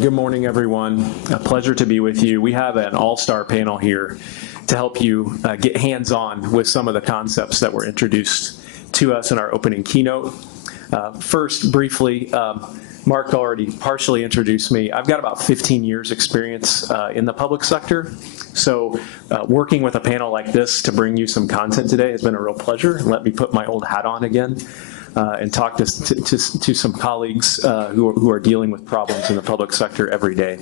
Good morning, everyone. A pleasure to be with you. We have an all-star panel here to help you get hands-on with some of the concepts that were introduced to us in our opening keynote. First, briefly, Mark already partially introduced me. I've got about 15 years experience in the public sector. So working with a panel like this to bring you some content today has been a real pleasure. Let me put my old hat on again. And talk to some colleagues who are dealing with problems in the public sector every day.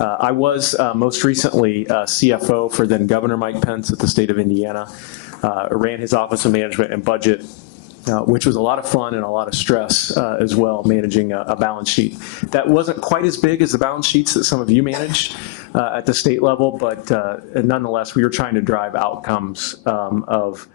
I was most recently CFO for then Governor Mike Pence at the state of Indiana. Ran his Office of Management and Budget, which was a lot of fun and a lot of stress as well, managing a balance sheet. That wasn't quite as big as the balance sheets that some of you manage at the state level, but nonetheless, we were trying to drive outcomes of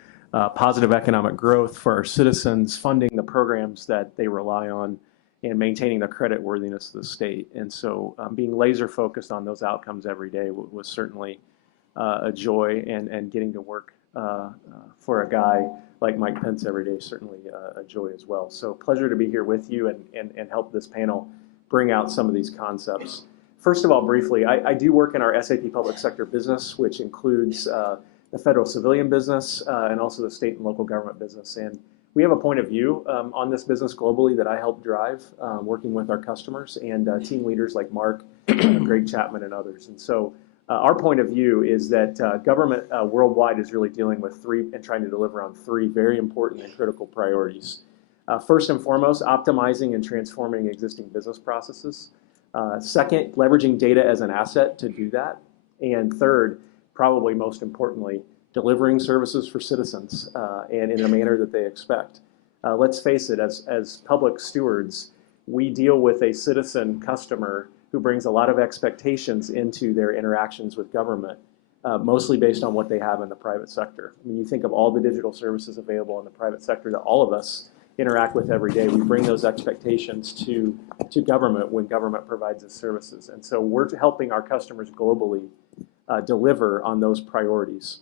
positive economic growth for our citizens, funding the programs that they rely on, and maintaining the credit worthiness of the state. And so being laser focused on those outcomes every day was certainly a joy, and getting to work for a guy like Mike Pence every day is certainly a joy as well. So pleasure to be here with you and help this panel bring out some of these concepts. First of all, briefly, I do work in our SAP public sector business, which includes the federal civilian business, and also the state and local government business. And we have a point of view on this business globally that I help drive, working with our customers and team leaders like Mark, Greg Chapman, and others. And so our point of view is that government worldwide is really dealing with three and trying to deliver on three very important and critical priorities. First and foremost, optimizing and transforming existing business processes. Second, leveraging data as an asset to do that. And third, probably most importantly, delivering services for citizens and in a manner that they expect. Let's face it, as public stewards, we deal with a citizen customer who brings a lot of expectations into their interactions with government, mostly based on what they have in the private sector. I mean, you think of all the digital services available in the private sector that all of us interact with every day. We bring those expectations to government when government provides us services. And so we're helping our customers globally deliver on those priorities.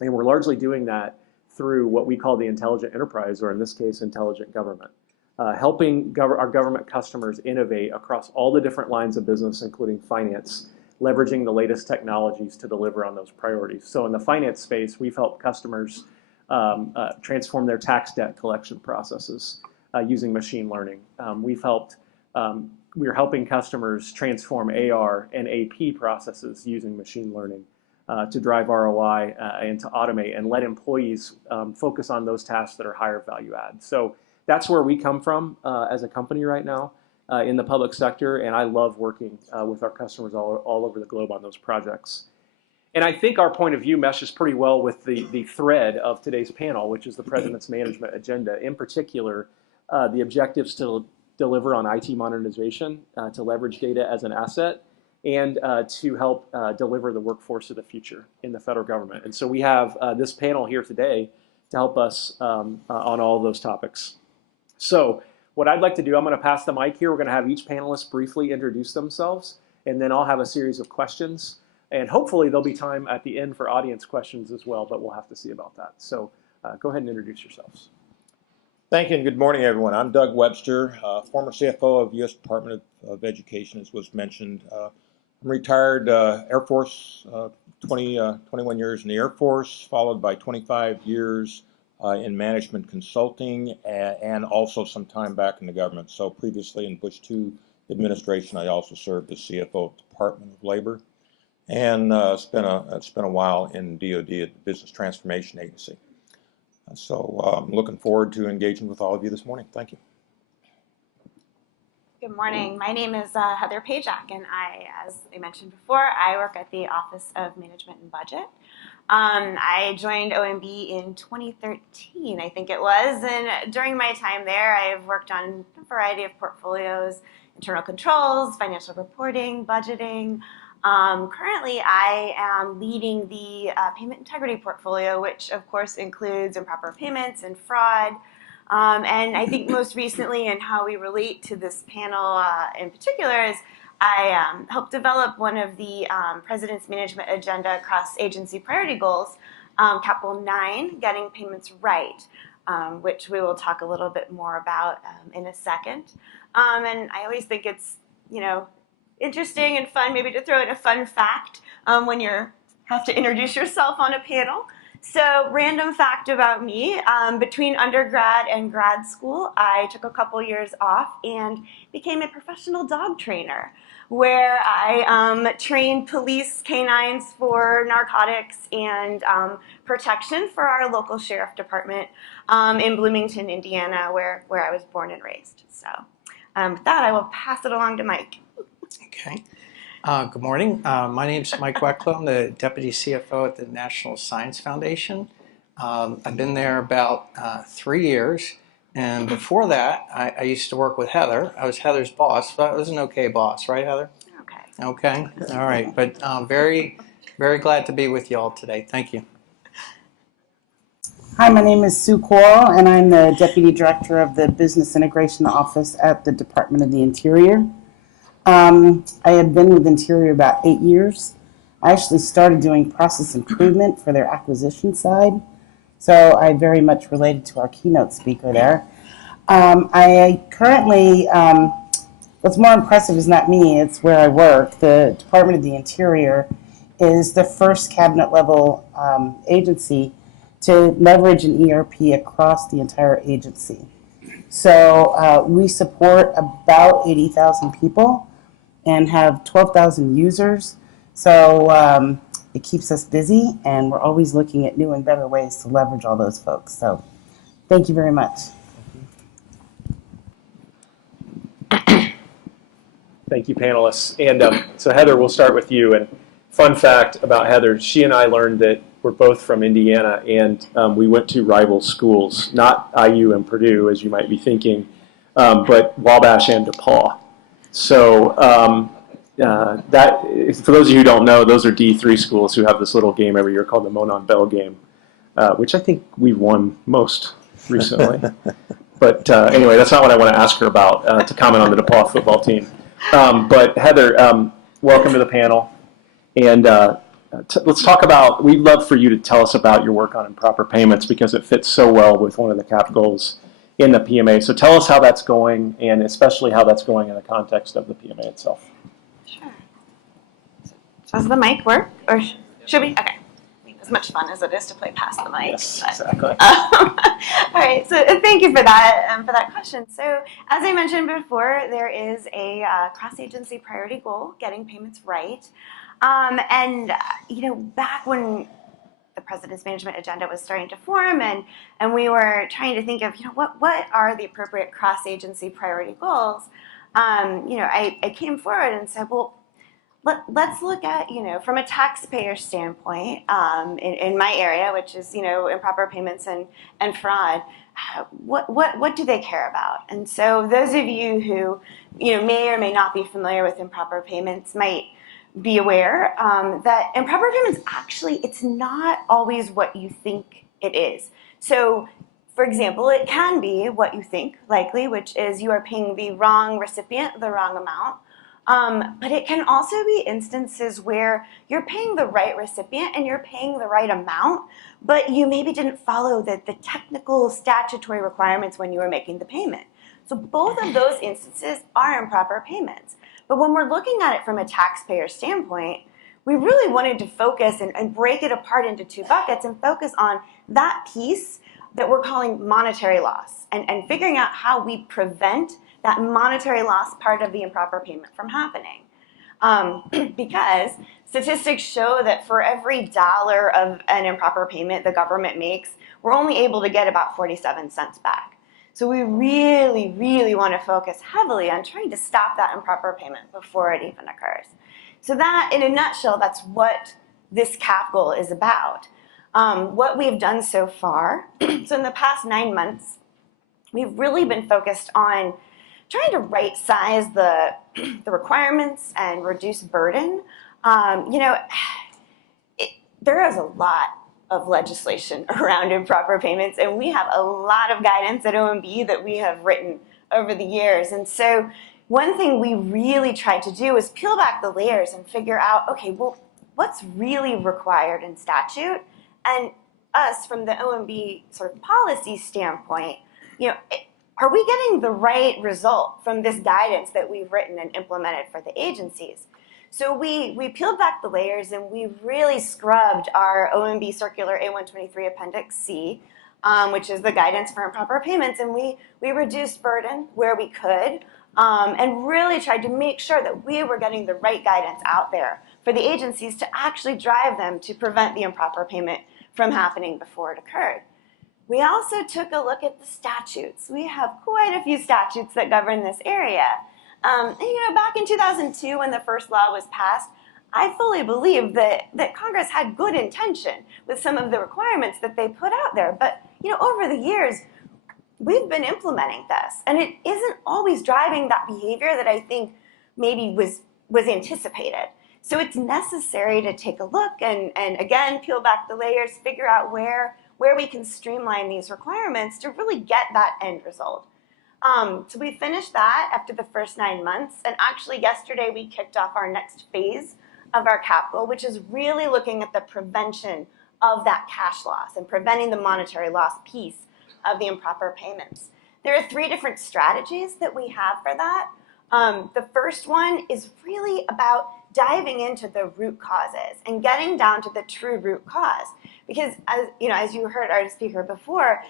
And we're largely doing that through what we call the intelligent enterprise, or in this case, intelligent government. Helping our government customers innovate across all the different lines of business, including finance, leveraging the latest technologies to deliver on those priorities. So in the finance space, we've helped customers transform their tax debt collection processes using machine learning. We are helping customers transform AR and AP processes using machine learning to drive ROI and to automate and let employees focus on those tasks that are higher value add. So that's where we come from as a company right now in the public sector, and I love working with our customers all over the globe on those projects. And I think our point of view meshes pretty well with the thread of today's panel, which is the President's Management Agenda, in particular, the objectives to deliver on IT modernization, to leverage data as an asset, and to help deliver the workforce of the future in the federal government. And so we have this panel here today to help us on all of those topics. So what I'd like to do, I'm going to pass the mic here. We're going to have each panelist briefly introduce themselves, and then I'll have a series of questions. And hopefully there'll be time at the end for audience questions as well, but we'll have to see about that. So go ahead and introduce yourselves. Thank you, and good morning, everyone. I'm Doug Webster, former CFO of U.S. Department of Education, as was mentioned. I'm retired Air Force, 21 years in the Air Force, followed by 25 years in management consulting, and also some time back in the government. So previously in Bush II administration, I also served as CFO of the Department of Labor, and it's been a while in DoD at the Business Transformation Agency. So I'm looking forward to engaging with all of you this morning. Thank you. Good morning. My name is Heather Pajak, and as I mentioned before, I work at the Office of Management and Budget. I joined OMB in 2013, I think it was, and during my time there, I've worked on a variety of portfolios, internal controls, financial reporting, budgeting. Currently, I am leading the payment integrity portfolio, which of course includes improper payments and fraud. And I think most recently, and how we relate to this panel in particular, is I helped develop one of the President's Management Agenda cross-agency priority goals, Capital 9, Getting Payments Right, which we will talk a little bit more about in a second. And I always think it's, interesting and fun, maybe to throw in a fun fact when you have to introduce yourself on a panel. So, random fact about me, between undergrad and grad school, I took a couple years off and became a professional dog trainer, where I trained police canines for narcotics and protection for our local sheriff department in Bloomington, Indiana, where I was born and raised. So with that, I will pass it along to Mike. Okay. Good morning. My name is Mike Wetklow. I'm the Deputy CFO at the National Science Foundation. I've been there about 3 years. And before that, I used to work with Heather. I was Heather's boss, but I was an okay boss, right, Heather? Okay. Okay. All right. But very, very glad to be with you all today. Thank you. Hi, my name is Sue Corl, and I'm the Deputy Director of the Business Integration Office at the Department of the Interior. I have been with Interior about 8 years. I actually started doing process improvement for their acquisition side, so I very much related to our keynote speaker there. I currently, what's more impressive is not me, it's where I work. The Department of the Interior is the first cabinet level agency to leverage an ERP across the entire agency. So we support about 80,000 people and have 12,000 users. So it keeps us busy, and we're always looking at new and better ways to leverage all those folks. So thank you very much. Thank you, panelists. And so Heather, we'll start with you. And fun fact about Heather, she and I learned that we're both from Indiana, and we went to rival schools, not IU and Purdue, as you might be thinking, but Wabash and DePaul. So that, for those of you who don't know, those are D3 schools who have this little game every year called the Monon Bell game, which I think we've won most recently. But anyway, that's not what I want to ask her about, to comment on the DePaul football team. But Heather, welcome to the panel. And let's talk about, we'd love for you to tell us about your work on improper payments, because it fits so well with one of the CAP goals in the PMA. So tell us how that's going, and especially how that's going in the context of the PMA itself. Sure. Does the mic work? Or should we? Okay. As much fun as it is to play past the mic. Yes, exactly. All right, so thank you for that question. So as I mentioned before, there is a cross-agency priority goal, getting payments right. Back when the President's Management Agenda was starting to form, and we were trying to think of, what are the appropriate cross-agency priority goals, I came forward and said, well, let's look at, from a taxpayer standpoint, in my area, which is, improper payments and fraud, what do they care about? And so those of you who, may or may not be familiar with improper payments might be aware that improper payments, actually, it's not always what you think it is. So, for example, it can be what you think, likely, which is you are paying the wrong recipient the wrong amount. But it can also be instances where you're paying the right recipient and you're paying the right amount, but you maybe didn't follow the technical statutory requirements when you were making the payment. So both of those instances are improper payments. But when we're looking at it from a taxpayer standpoint, we really wanted to focus and break it apart into two buckets and focus on that piece that we're calling monetary loss and figuring out how we prevent that monetary loss part of the improper payment from happening. Because statistics show that for every dollar of an improper payment the government makes, we're only able to get about 47 cents back. So we really, really want to focus heavily on trying to stop that improper payment before it even occurs. So that, in a nutshell, that's what this CAP goal is about. What we've done so far, so in the past 9 months, we've really been focused on trying to right-size the requirements and reduce burden. There is a lot of legislation around improper payments, and we have a lot of guidance at OMB that we have written over the years. And so one thing we really tried to do is peel back the layers and figure out, okay, well, what's really required in statute? And us, from the OMB sort of policy standpoint, are we getting the right result from this guidance that we've written and implemented for the agencies? So we peeled back the layers and we really scrubbed our OMB Circular A123 Appendix C, which is the guidance for improper payments, and we reduced burden where we could, and really tried to make sure that we were getting the right guidance out there for the agencies to actually drive them to prevent the improper payment from happening before it occurred. We also took a look at the statutes. We have quite a few statutes that govern this area. And, back in 2002 when the first law was passed, I fully believe that Congress had good intention with some of the requirements that they put out there. But, over the years, we've been implementing this, and it isn't always driving that behavior that I think maybe was anticipated. So it's necessary to take a look and again, peel back the layers, figure out where we can streamline these requirements to really get that end result. So we finished that after the first 9 months, and actually yesterday we kicked off our next phase of our capital, which is really looking at the prevention of that cash loss and preventing the monetary loss piece of the improper payments. There are 3 different strategies that we have for that. The first one is really about diving into the root causes and getting down to the true root cause. Because as you heard our speaker before,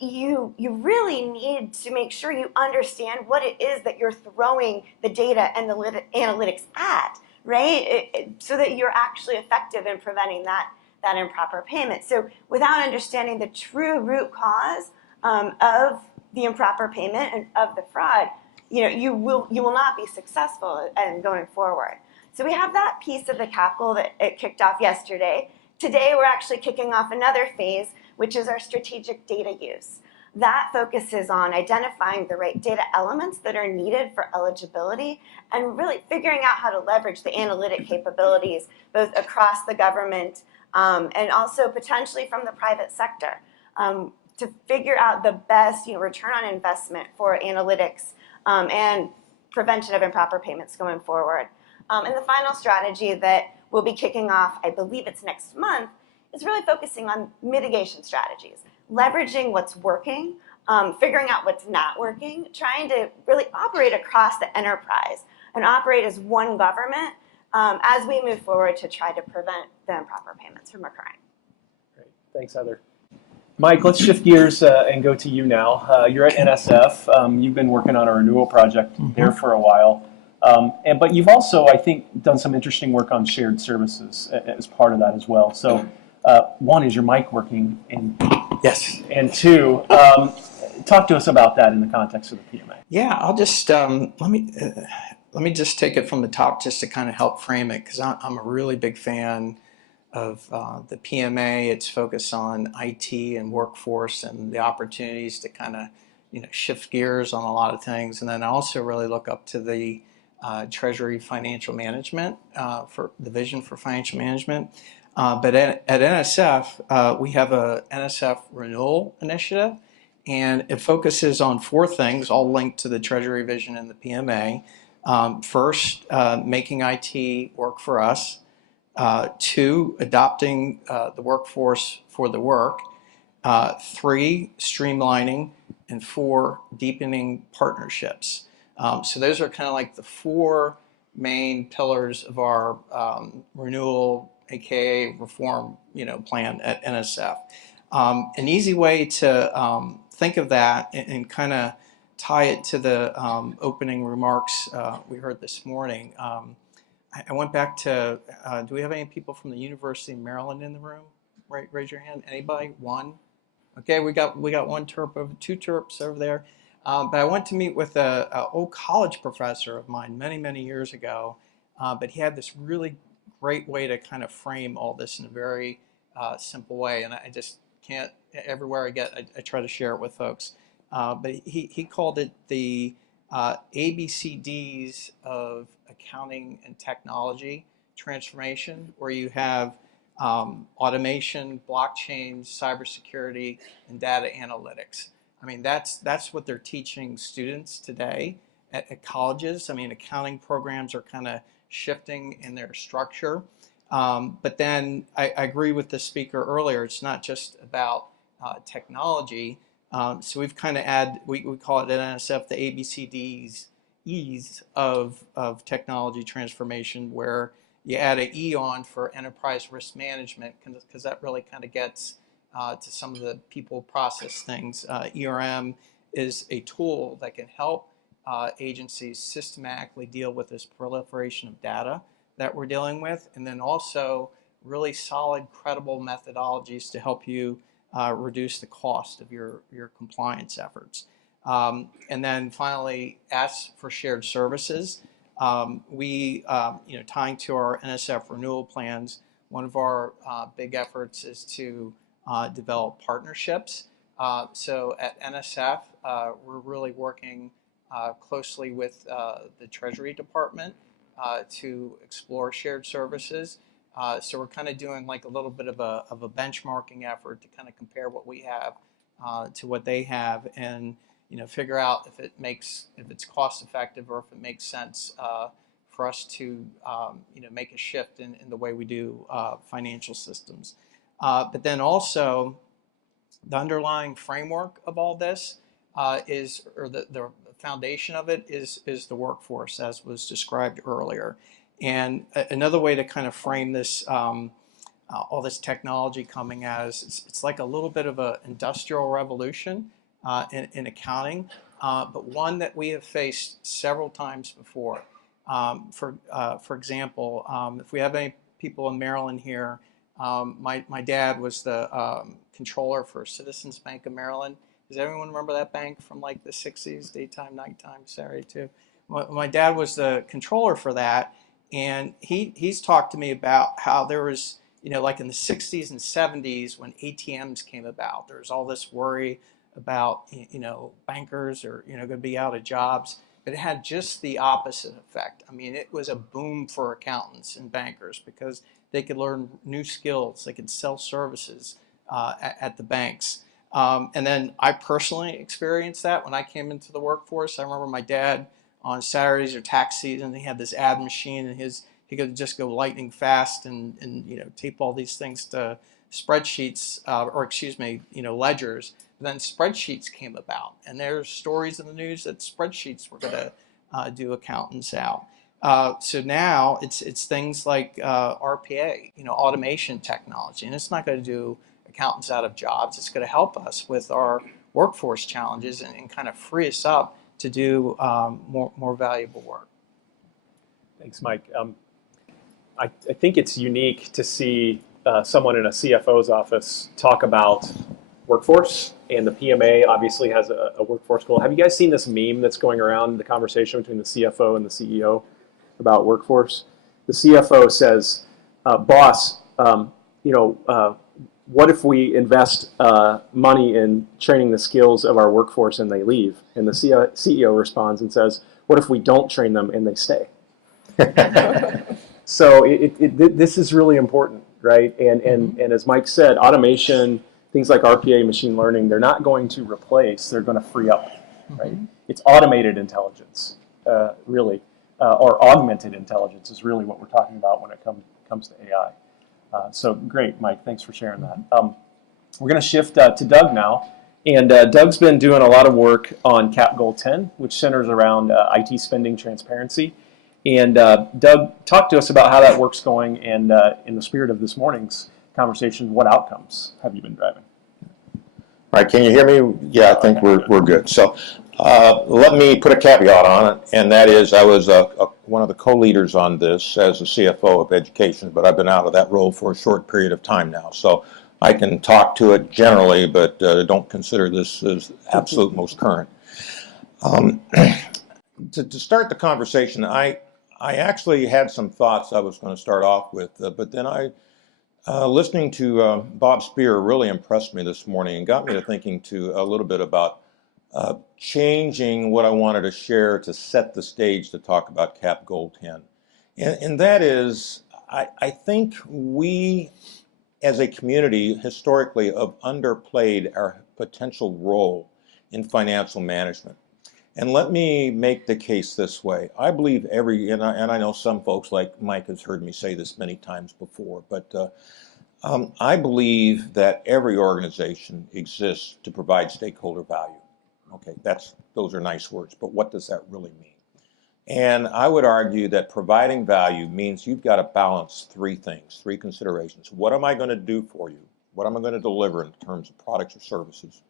you really need to make sure you understand what it is that you're throwing the data and the analytics at, right? So that you're actually effective in preventing that improper payment. So without understanding the true root cause of the improper payment and of the fraud, you will not be successful in going forward. So we have that piece of the capital that it kicked off yesterday. Today we're actually kicking off another phase, which is our strategic data use. That focuses on identifying the right data elements that are needed for eligibility and really figuring out how to leverage the analytic capabilities both across the government and also potentially from the private sector to figure out the best return on investment for analytics and prevention of improper payments going forward. And the final strategy that we'll be kicking off, I believe it's next month, is really focusing on mitigation strategies, leveraging what's working, figuring out what's not working, trying to really operate across the enterprise and operate as one government as we move forward to try to prevent the improper payments from occurring. Great. Thanks, Heather. Mike, let's shift gears and go to you now. You're at NSF. You've been working on a renewal project there for a while. But you've also, I think, done some interesting work on shared services as part of that as well. So one, is your mic working? Yes. And 2, talk to us about that in the context of the PMA. Yeah, I'll just let me just take it from the top just to kind of help frame it, because I'm a really big fan of the PMA. It's focused on IT and workforce and the opportunities to kind of shift gears on a lot of things. And then I also really look up to the Treasury Financial Management for the vision for financial management. But at NSF, we have a NSF renewal initiative, and it focuses on 4 things, all linked to the Treasury vision and the PMA. First, making IT work for us. 2, adopting the workforce for the work. 3, streamlining. And 4, deepening partnerships. So those are kind of like the 4 main pillars of our renewal, aka reform, plan at NSF. An easy way to think of that and kind of tie it to the opening remarks we heard this morning. I went back to, do we have any people from the University of Maryland in the room? Raise your hand. Anybody? 1? Okay, we got 1 terp over 2 terps over there. But I went to meet with an old college professor of mine many years ago. But he had this really great way to kind of frame all this in a very simple way, and I just can't. Everywhere I get, I try to share it with folks. But he called it the ABCDs of accounting and technology transformation, where you have automation, blockchain, cybersecurity, and data analytics. I mean, that's what they're teaching students today at colleges. I mean, accounting programs are kind of shifting in their structure. But then I agree with the speaker earlier. It's not just about technology, So we've kind of we call it at NSF the ABCDs of technology transformation, where you add an E on for enterprise risk management, because that really kind of gets to some of the people process things. ERM is a tool that can help agencies systematically deal with this proliferation of data that we're dealing with, and then also really solid, credible methodologies to help you reduce the cost of your compliance efforts. And then finally, ask for shared services. Tying to our NSF renewal plans, one of our big efforts is to develop partnerships. So at NSF, we're really working closely with the Treasury Department to explore shared services. So we're kind of doing like a little bit of a benchmarking effort to kind of compare what we have to what they have, and figure out if it's cost effective, or if it makes sense for us to make a shift in the way we do financial systems. But then also the underlying framework of all this the foundation of it is the workforce, as was described earlier. And another way to kind of frame this, all this technology coming at us, it's like a little bit of an industrial revolution in accounting, but one that we have faced several times before. For example, if we have any people in Maryland here, my dad was the controller for Citizens Bank of Maryland. Does everyone remember that bank from like the 60s, daytime, nighttime, Saturday too? My dad was the controller for that, and he's talked to me about how there was, like in the 60s and 70s when ATMs came about, there was all this worry about, bankers are, going to be out of jobs, but it had just the opposite effect. I mean, it was a boom for accountants and bankers because they could learn new skills, they could sell services at the banks. And then I personally experienced that when I came into the workforce. I remember my dad on Saturdays or tax season, he had this ad machine, and he could just go lightning fast and tape all these things to spreadsheets, ledgers. But then spreadsheets came about, and there's stories in the news that spreadsheets were going to do accountants out. So now it's things like RPA, automation technology, and it's not going to do accountants out of jobs. It's going to help us with our workforce challenges and kind of free us up to do more valuable work. Thanks, Mike. I think it's unique to see someone in a CFO's office talk about workforce, and the PMA obviously has a workforce goal. Have you guys seen this meme that's going around, the conversation between the CFO and the CEO about workforce? The CFO says, boss, what if we invest money in training the skills of our workforce and they leave? And the CEO responds and says, what if we don't train them and they stay? So this is really important, right? And as Mike said, automation, things like RPA, machine learning, they're not going to replace, they're going to free up, right? It's automated intelligence, really, or augmented intelligence is really what we're talking about when it comes to AI. So great, Mike, thanks for sharing that. We're going to shift to Doug now. And Doug's been doing a lot of work on CAP Goal 10, which centers around IT spending transparency. And Doug, talk to us about how that work's going, and in the spirit of this morning's conversation, what outcomes have you been driving? All right, can you hear me? Yeah, I think we're good. So let me put a caveat on it, and that is I was one of the co-leaders on this as the CFO of education, but I've been out of that role for a short period of time now. So I can talk to it generally, but don't consider this as absolute most current. To start the conversation, I actually had some thoughts I was going to start off with, but then listening to Bob Spear really impressed me this morning and got me to thinking a little bit about changing what I wanted to share to set the stage to talk about CAP Goal 10. And that is, I think we as a community historically have underplayed our potential role in financial management. And let me make the case this way. I believe and I know some folks like Mike has heard me say this many times before, but I believe that every organization exists to provide stakeholder value. Okay, those are nice words, but what does that really mean? And I would argue that providing value means you've got to balance three things, three considerations. What am I going to do for you? What am I going to deliver in terms of products or services?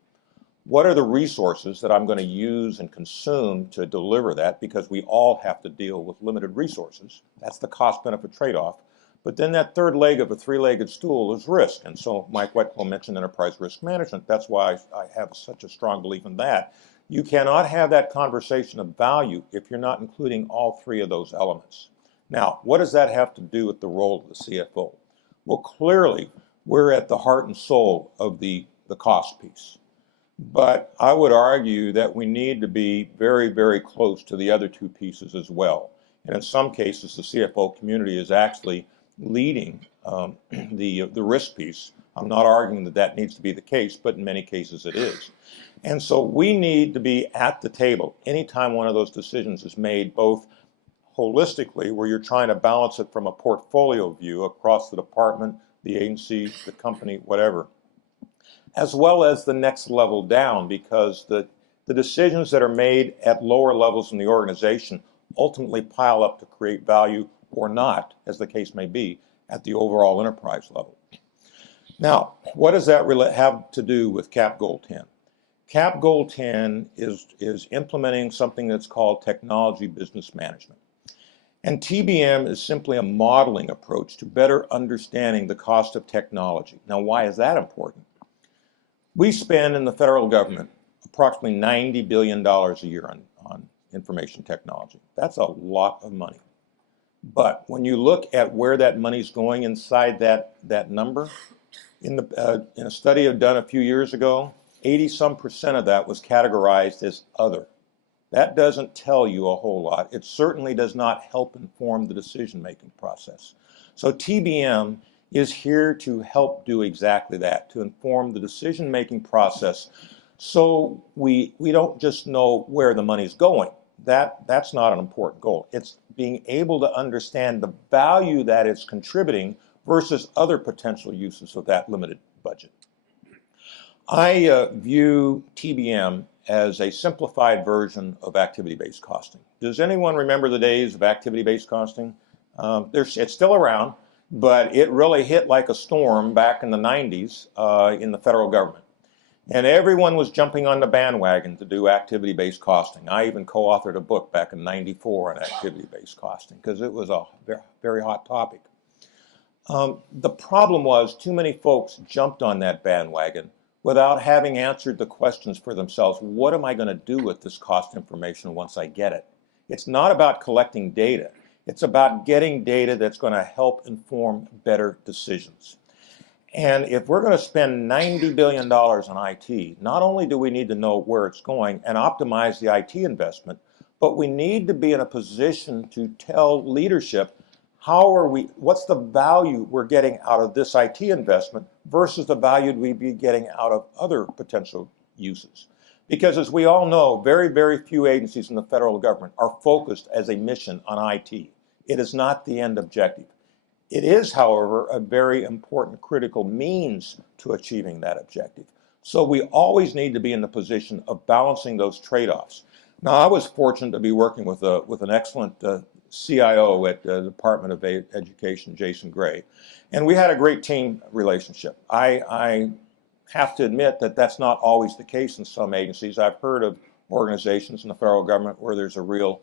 What are the resources that I'm going to use and consume to deliver that? Because we all have to deal with limited resources. That's the cost-benefit trade-off. But then that third leg of a three-legged stool is risk. And so Mike Wetklow mentioned enterprise risk management. That's why I have such a strong belief in that. You cannot have that conversation of value if you're not including all three of those elements. Now, what does that have to do with the role of the CFO? Well, clearly, we're at the heart and soul of the cost piece. But I would argue that we need to be very, very close to the other two pieces as well. And in some cases, the CFO community is actually leading the risk piece. I'm not arguing that that needs to be the case, but in many cases it is. And so we need to be at the table anytime one of those decisions is made, both holistically, where you're trying to balance it from a portfolio view across the department, the agency, the company, whatever, as well as the next level down, because the decisions that are made at lower levels in the organization ultimately pile up to create value or not, as the case may be, at the overall enterprise level. Now, what does that have to do with CAP Goal 10? CAP Goal 10 is implementing something that's called technology business management. And TBM is simply a modeling approach to better understanding the cost of technology. Now, why is that important? We spend in the federal government approximately $90 billion a year on information technology. That's a lot of money. But when you look at where that money's going inside that number, in a study I've done a few years ago, 80-some% of that was categorized as other. That doesn't tell you a whole lot. It certainly does not help inform the decision-making process. So TBM is here to help do exactly that, to inform the decision-making process, so we don't just know where the money's going. That's not an important goal. It's being able to understand the value that it's contributing versus other potential uses of that limited budget. I view TBM as a simplified version of activity-based costing. Does anyone remember the days of activity-based costing? It's still around, but it really hit like a storm back in the 90s in the federal government. And everyone was jumping on the bandwagon to do activity-based costing. I even co-authored a book back in '94 on activity-based costing because it was a very, very hot topic. The problem was too many folks jumped on that bandwagon without having answered the questions for themselves. What am I going to do with this cost information once I get it? It's not about collecting data. It's about getting data that's going to help inform better decisions. And if we're going to spend $90 billion on IT, not only do we need to know where it's going and optimize the IT investment, but we need to be in a position to tell leadership what's the value we're getting out of this IT investment versus the value we'd be getting out of other potential uses. Because as we all know, very, very few agencies in the federal government are focused as a mission on IT. It is not the end objective. It is, however, a very important critical means to achieving that objective. So we always need to be in the position of balancing those trade-offs. Now, I was fortunate to be working with an excellent CIO at the Department of Education, Jason Gray, and we had a great team relationship. I have to admit that that's not always the case in some agencies. I've heard of organizations in the federal government where there's a real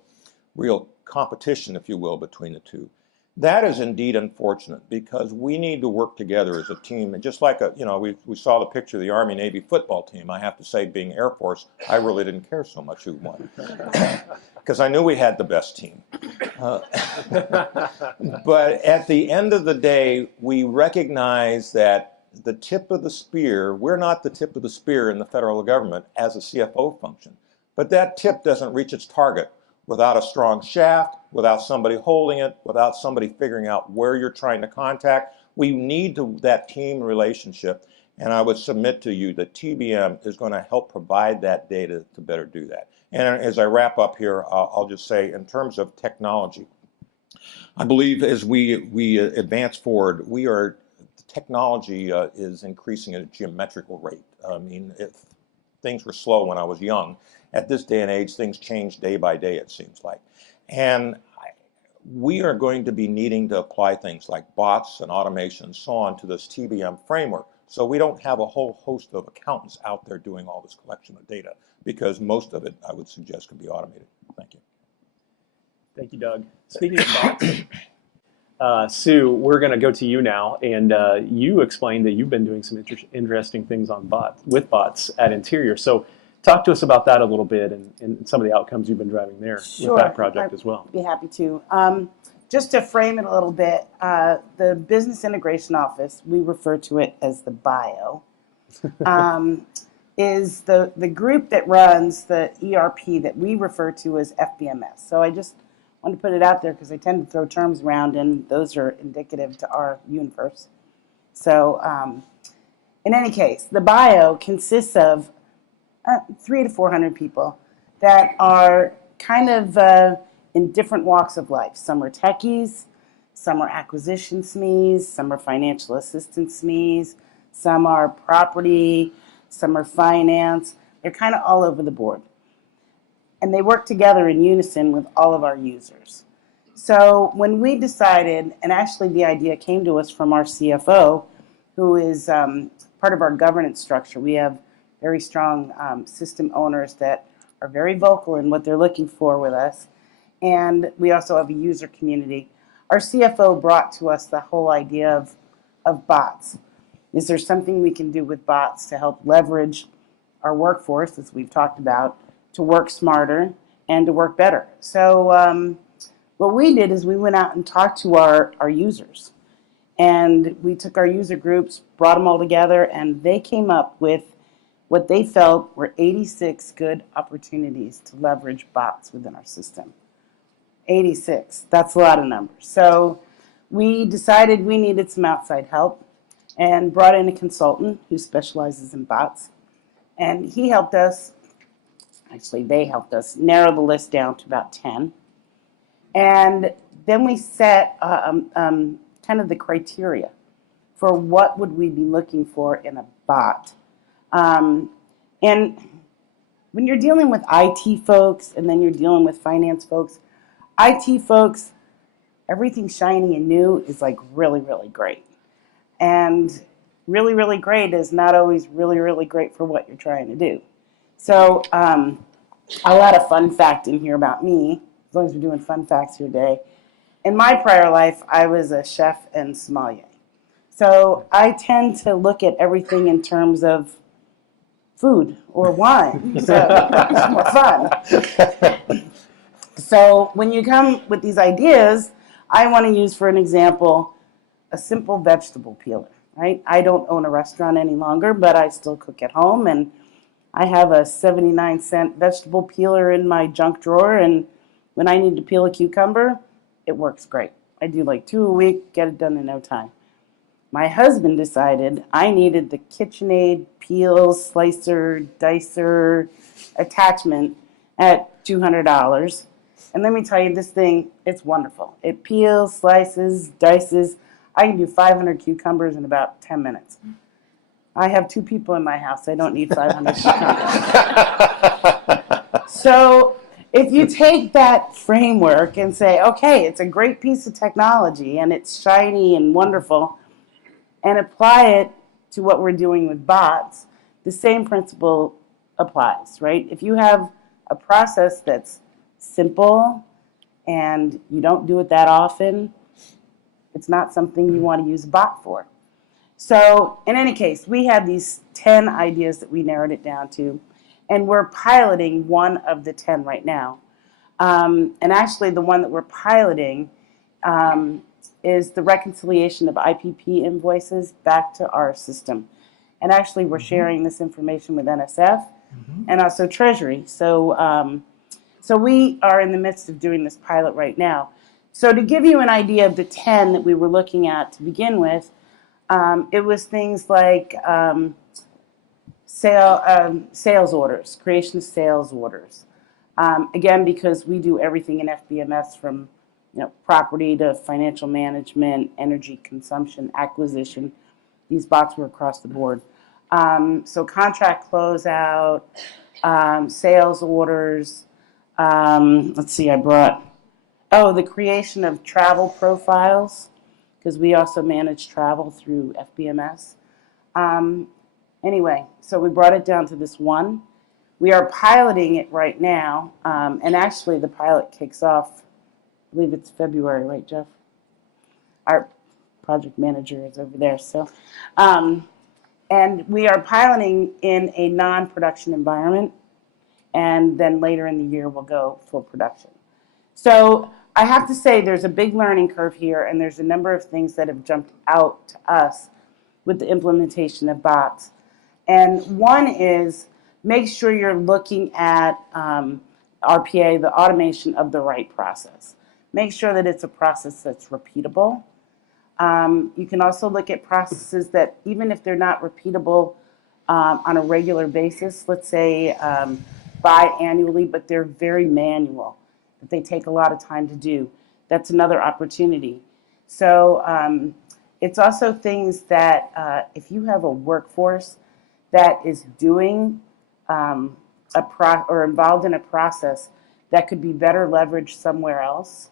competition, if you will, between the two. That is indeed unfortunate because we need to work together as a team. And just like we saw the picture of the Army-Navy football team. I have to say, being Air Force, I really didn't care so much who won because I knew we had the best team. But at the end of the day, we recognize that the tip of the spear, we're not the tip of the spear in the federal government as a CFO function. But that tip doesn't reach its target without a strong shaft, without somebody holding it, without somebody figuring out where you're trying to contact. We need that team relationship, and I would submit to you that TBM is going to help provide that data to better do that. And as I wrap up here, I'll just say, in terms of technology, I believe as we advance forward, technology is increasing at a geometrical rate. I mean, if things were slow when I was young, at this day and age, things change day by day, it seems like. And we are going to be needing to apply things like bots and automation and so on to this TBM framework. So we don't have a whole host of accountants out there doing all this collection of data, because most of it, I would suggest, can be automated. Thank you. Thank you, Doug. Speaking of bots, Sue, we're going to go to you now, and you explained that you've been doing some interesting things with bots at Interior. So talk to us about that a little bit and some of the outcomes you've been driving there with that project as well. I'd be happy to. Just to frame it a little bit, the Business Integration Office, we refer to it as the BIO, is the group that runs the ERP that we refer to as FBMS. So I just want to put it out there because I tend to throw terms around, and those are indicative to our universe. So in any case, the BIO consists of 300 to 400 people that are kind of in different walks of life. Some are techies, some are acquisition SMEs, some are financial assistance SMEs, some are property, some are finance. They're kind of all over the board. And they work together in unison with all of our users. So when we decided, and actually the idea came to us from our CFO, who is part of our governance structure. We have very strong system owners that are very vocal in what they're looking for with us. And we also have a user community. Our CFO brought to us the whole idea of bots. Is there something we can do with bots to help leverage our workforce, as we've talked about, to work smarter and to work better? So what we did is we went out and talked to our users. And we took our user groups, brought them all together, and they came up with what they felt were 86 good opportunities to leverage bots within our system. 86, that's a lot of numbers. So we decided we needed some outside help and brought in a consultant who specializes in bots. And he helped us, actually they helped us, narrow the list down to about 10. And then we set kind of the criteria for what would we be looking for in a bot. And when you're dealing with IT folks and then you're dealing with finance folks, IT folks, everything shiny and new is like really, really great. And really, really great is not always really, really great for what you're trying to do. So a lot of fun fact in here about me, as long as we're doing fun facts here today. In my prior life, I was a chef and sommelier. So I tend to look at everything in terms of food or wine. So it's more fun. So when you come with these ideas, I want to use, for an example, a simple vegetable peeler, right? I don't own a restaurant any longer, but I still cook at home, and I have a 79-cent vegetable peeler in my junk drawer, and when I need to peel a cucumber, it works great. I do like 2 a week, get it done in no time. My husband decided I needed the KitchenAid peel, slicer, dicer attachment at $200. And let me tell you, this thing, it's wonderful. It peels, slices, dices. I can do 500 cucumbers in about 10 minutes. I have 2 people in my house. I don't need 500 cucumbers. So if you take that framework and say, okay, it's a great piece of technology and it's shiny and wonderful, and apply it to what we're doing with bots, the same principle applies, right? If you have a process that's simple and you don't do it that often, it's not something you want to use a bot for. So in any case, we had these 10 ideas that we narrowed it down to, and we're piloting one of the 10 right now. And actually the one that we're piloting is the reconciliation of IPP invoices back to our system. And actually we're sharing this information with NSF and also Treasury. So, so we are in the midst of doing this pilot right now. So to give you an idea of the 10 that we were looking at to begin with, it was things like sales orders, creation of sales orders. Again, because we do everything in FBMS from property to financial management, energy consumption, acquisition. These bots were across the board. So contract closeout, sales orders. Let's see, the creation of travel profiles, because we also manage travel through FBMS. Anyway, so we brought it down to this one. We are piloting it right now, and actually the pilot kicks off, I believe it's February, right, Jeff? Our project manager is over there. So, and we are piloting in a non-production environment, and then later in the year we'll go full production. So I have to say there's a big learning curve here, and there's a number of things that have jumped out to us with the implementation of bots. And one is make sure you're looking at RPA, the automation of the right process. Make sure that it's a process that's repeatable. You can also look at processes that, even if they're not repeatable on a regular basis, let's say biannually, but they're very manual, that they take a lot of time to do. That's another opportunity. So it's also things that if you have a workforce that is doing or involved in a process that could be better leveraged somewhere else,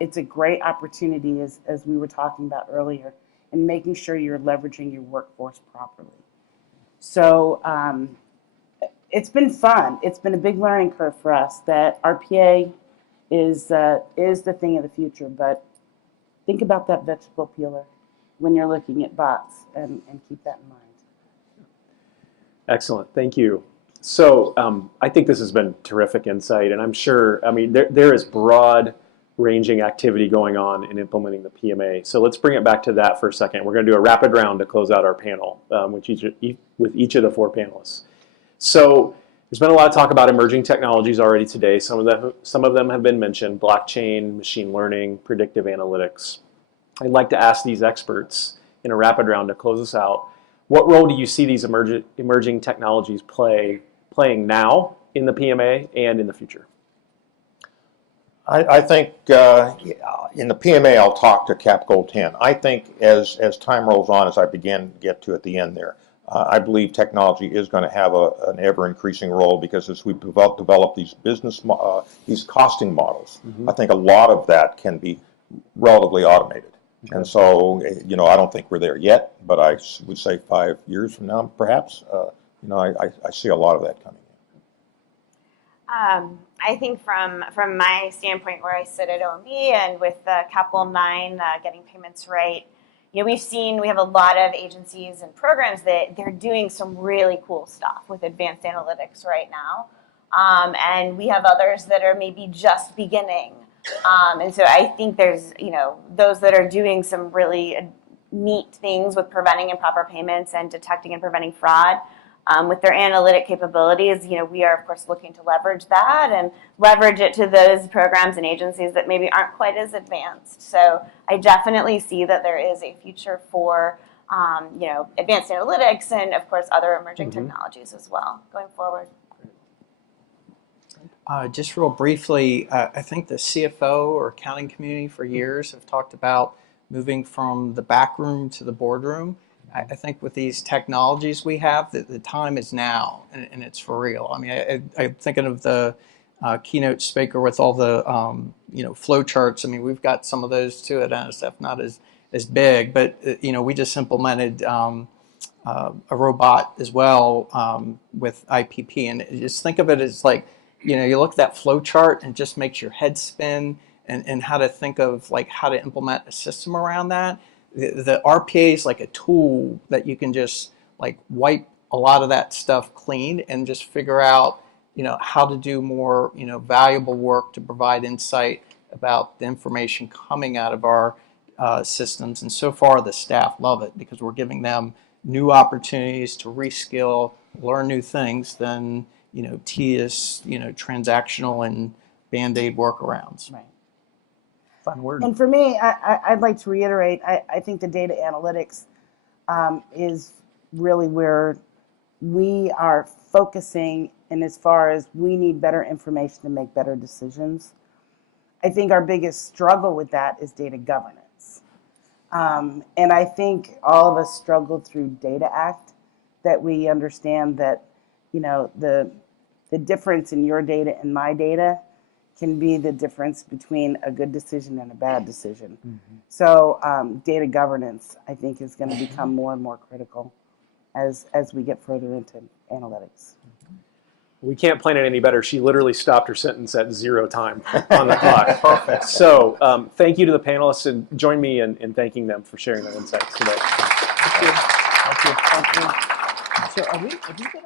it's a great opportunity, as we were talking about earlier, in making sure you're leveraging your workforce properly. So it's been fun. It's been a big learning curve for us that RPA is the thing of the future. But think about that vegetable peeler when you're looking at bots, and keep that in mind. Excellent, thank you. So I think this has been terrific insight, and I'm sure, there is broad ranging activity going on in implementing the PMA. So let's bring it back to that for a second. We're going to do a rapid round to close out our panel with each of the four panelists. So there's been a lot of talk about emerging technologies already today. Some of them have been mentioned: blockchain, machine learning, predictive analytics. I'd like to ask these experts in a rapid round to close us out, what role do you see these emerging technologies playing now in the PMA and in the future? I think in the PMA, I'll talk to Cap Goal 10. I think as time rolls on, as I begin to get to at the end there, I believe technology is going to have an ever-increasing role, because as we develop these these costing models, I think a lot of that can be relatively automated. Okay. And so, I don't think we're there yet, but I would say 5 years from now, perhaps, I see a lot of that coming. I think from my standpoint, where I sit at OMB and with the Capital 9 getting payments right, we have a lot of agencies and programs that they're doing some really cool stuff with advanced analytics right now, and we have others that are maybe just beginning. And so I think there's those that are doing some really neat things with preventing improper payments and detecting and preventing fraud. With their analytic capabilities, we are, of course, looking to leverage that and leverage it to those programs and agencies that maybe aren't quite as advanced. So I definitely see that there is a future for, advanced analytics and, of course, other emerging technologies as well going forward. Just real briefly, I think the CFO or accounting community for years have talked about moving from the back room to the boardroom. I think with these technologies we have, the time is now, and it's for real. I'm thinking of the keynote speaker with all the flow charts. We've got some of those too at NSF, not as big, but we just implemented a robot as well with IPP, and just think of it as like, you look at that flow chart and it just makes your head spin, and how to think of how to implement a system around that. The RPA is like a tool that you can just wipe a lot of that stuff clean and just figure out how to do more valuable work to provide insight about the information coming out of our systems. And so far the staff love it, because we're giving them new opportunities to reskill, learn new things than tedious transactional and Band-Aid workarounds. Right. Fun word. And for me, I'd like to reiterate, I think the data analytics is really where we are focusing, and as far as we need better information to make better decisions. I think our biggest struggle with that is data governance. And I think all of us struggle through Data Act, that we understand that, the difference in your data and my data can be the difference between a good decision and a bad decision. So data governance, I think, is going to become more and more critical as we get further into analytics. We can't plan it any better. She literally stopped her sentence at 0 time on the clock. Perfect. So thank you to the panelists, and join me in thanking them for sharing their insights today. Thank you. So are we good on